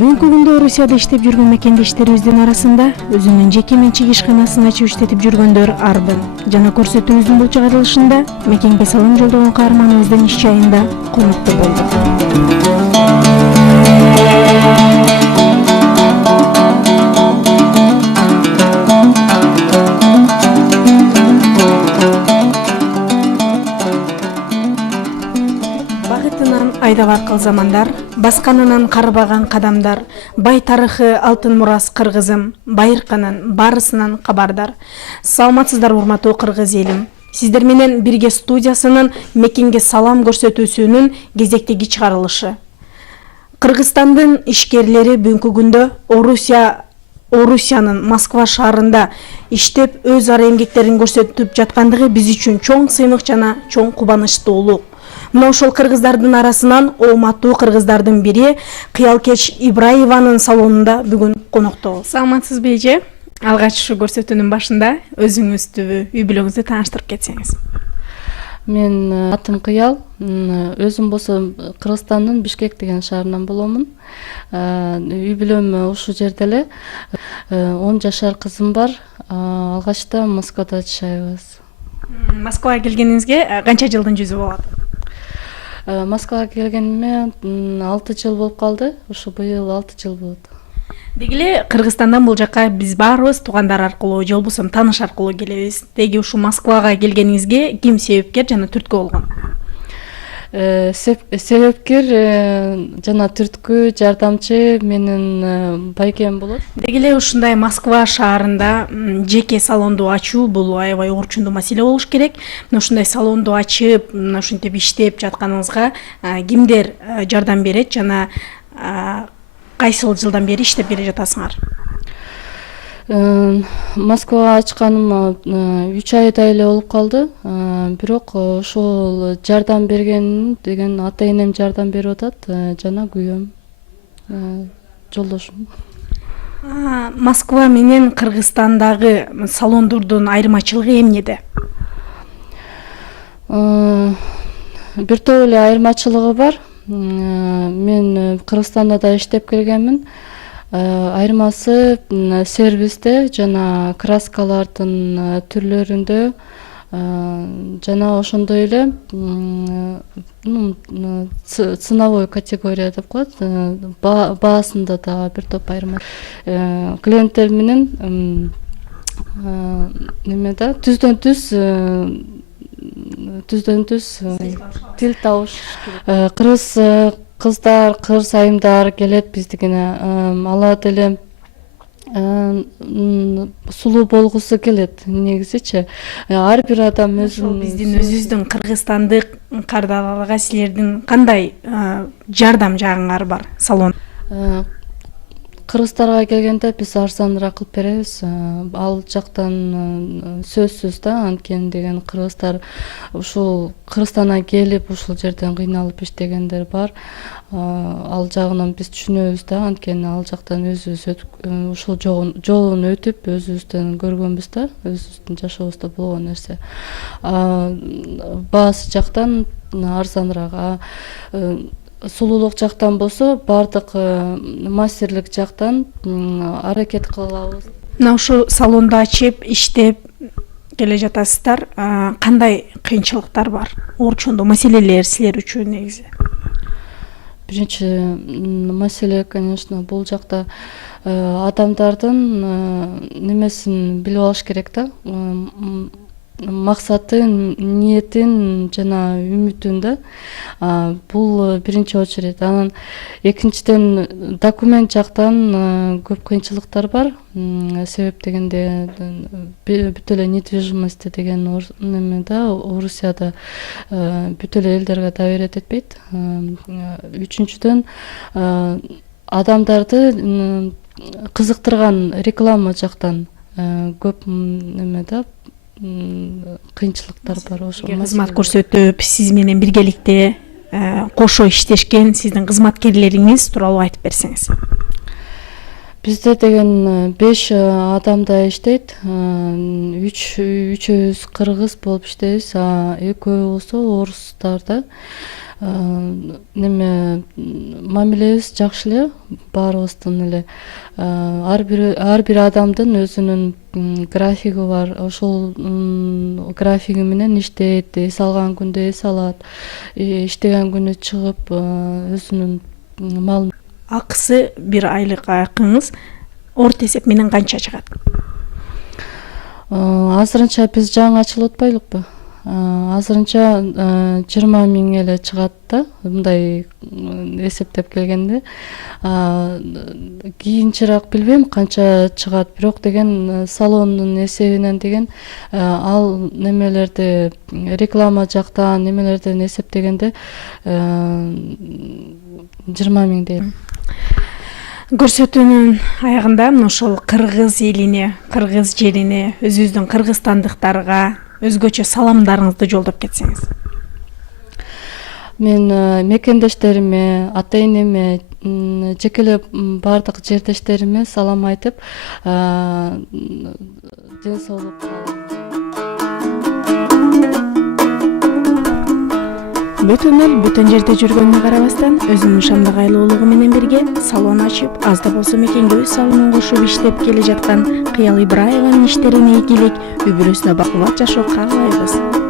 Бүгүнкү күндө Орусияда иштеп жүргөн мекендештерибиздин арасында өзүнүн жеке менчик ишканаасын ачып иштетип жүргөндөр арбын. Жана көрсөтүүбүздүн бул чыгарылышында мекенге салым жолдогон каарманыбыздын иш жайында конокто болдук. Айдап аркыл замандар, басканынан карбаган кадамдар, бай тарыхы алтын мурас кыргызым, байырканын барысынан кабардар. Саламатсыздар урматтуу кыргыз элим. Сиздер менен бирге студиясынын мекенге салам көрсөтүүсүнүн кезектеги чыгарылышы. Кыргызстандын ишкерлери бүгүнкү күндө Орусиянын Москва шаарында иштеп өз ара эмгектерин көрсөтүп жаткандыгы биз үчүн чоң сыймык жана чоң кубанычтуулук. Мына ошол кыргыздардын арасынан ооматтуу кыргыздардын бири Кыялкеч Ибраеванын салонунда бүгүн конокто. Саламатсызбы эже? Алгач ушу көрсөтүүнүн башында өзүңүздү, үй бүлөңүздү тааныштырып кетсеңиз. Мен атым Кыял, өзүм болсо Кыргызстандын Бишкек деген шаарынан боломун. Үй бүлөм ушул жерде эле. 10 жашар кызым бар. Алгачта Москвада жашайбыз. Москвага келгениңизге канча жылдын жүзү болот? Москвага келгениме 6 жыл болуп калды. Ушу быйыл 6 жыл болот. Деги эле Кыргызстандан бул жакка биз баарыбыз туугандар аркылуу же болбосо тааныш аркылуу келебиз. Деги ушу Москвага келгениңизге ким себепкер жана түрткү болгон? Себепкер жана түрткү жардамчы менин байгем болот. Деги эле ушундай Москва шаарында жеке салонду ачуу бул аябай орчундуу маселе болуш керек. Мына ушундай салонду ачып, ушинтип иштеп жатканыңызга кимдер жардам берет жана кайсыл жылдан бери иштеп келе жатасыңар? Москвага ачканыма 3 айдай эле болуп калды. Бирок ошол жардам берген деген ата энем жардам берип атат, жана күйөөм, жолдошум. Москва менен Кыргызстандагы салондордун айырмачылыгы эмнеде? Бир топ эле айырмачылыгы бар. Мен Кыргызстанда да иштеп келгенмин. Айырмасы сервисте жана краскалардын түрлөрүндө жана ошондой эле ценовой категория деп коет, баасында да бир топ айырма. Клиенттер менен немеде түздөн түз тил табыш керек. Кыздар, кыргыз айымдар келет биздикине, алар деле сулуу болгусу келет негизичи. Ар бир адам өзүбүздүн кыргызстандык кардарларга силердин кандай жардам жагыңар бар салон? Кыргыздарга келгенде биз арзаныраак кылып беребиз. Ал жактан сөзсүз да, анткени деген кыргыздар ушул Кыргызстандан келип ушул жерден кыйналып иштегендер бар. Ал жагынан биз түшүнөбүз да, анткени ал жактан өзүбүз ушул жолун өтүп өзүбүздөн көргөнбүз да, өзүбүздүн жашообузда болгон нерсе. Баасы жактан арзаныраак. Сулуулук жактан болсо бардык мастерлик жактан аракет кылабыз. Мына ушу салонду ачып иштеп келе жатасыздар. Кандай кыйынчылыктар бар? Орчундуу маселелер силер үчүн негизи? Биринчи маселе, конечно, бул жакта адамдардын немесин билип алыш керек да. максатын, ниетин жана үмүтүн да. Бул биринчи очередь. Анан экинчиден документ жактан көп кыйынчылыктар бар. Себеп дегенде бүт эле недвижимость деген неме да, Орусияда бүт эле элдерге доверять этпейт. Үчүнчүдөн адамдарды кызыктырган реклама жактан көп неме да, кыйынчылыктар бар. Ошо кызмат көрсөтүп, сиз менен биргеликте кошо иштешкен сиздин кызматкерлериңиз тууралуу айтып берсеңиз. Бизде деген 5 адамда иштейт. Үчөөбүз кыргыз болуп иштейбиз, экөө болсо орустар да. Неме мамилебиз жакшы эле, баарыбыздын эле. Ар бир адамдын өзүнүн графиги бар. Ошол графиги менен иштейт, эс алган күндө эс алат, иштеген күнү чыгып өзүнүн малын. Акысы бир айлык акыңыз орто эсеп менен канча чыгат? Азырынча биз жаңы ачылып атпайлыкпы? Азырынча 20 000 эле чыгат да, мындай эсептеп келгенде. Кийинчерээк билбейм канча чыгат, бирок деген салондун эсебинен деген ал немелерди реклама жактан немелерден эсептегенде 20 000 дейм. Көрсөтүүнүн аягында ошол кыргыз элине, кыргыз жерине, өзүбүздүн кыргызстандыктарга өзгөчө саламдарыңызды жолдоп кетсеңиз. Мен мекендештериме, ата энеме, жеке эле бардык жердештериме салам айтып, ден соолук. Бөтөн эл бөтөн жерде жүргөнүнө карабастан өзүнүн шамдык айлуулугу менен бирге салон ачып, аз да болсо мекенге өз салонун кошуп иштеп келе жаткан Кыял Ибраеванын иштерине ийгилик, үй бүлөсүнө бакубат жашоо каалайбыз.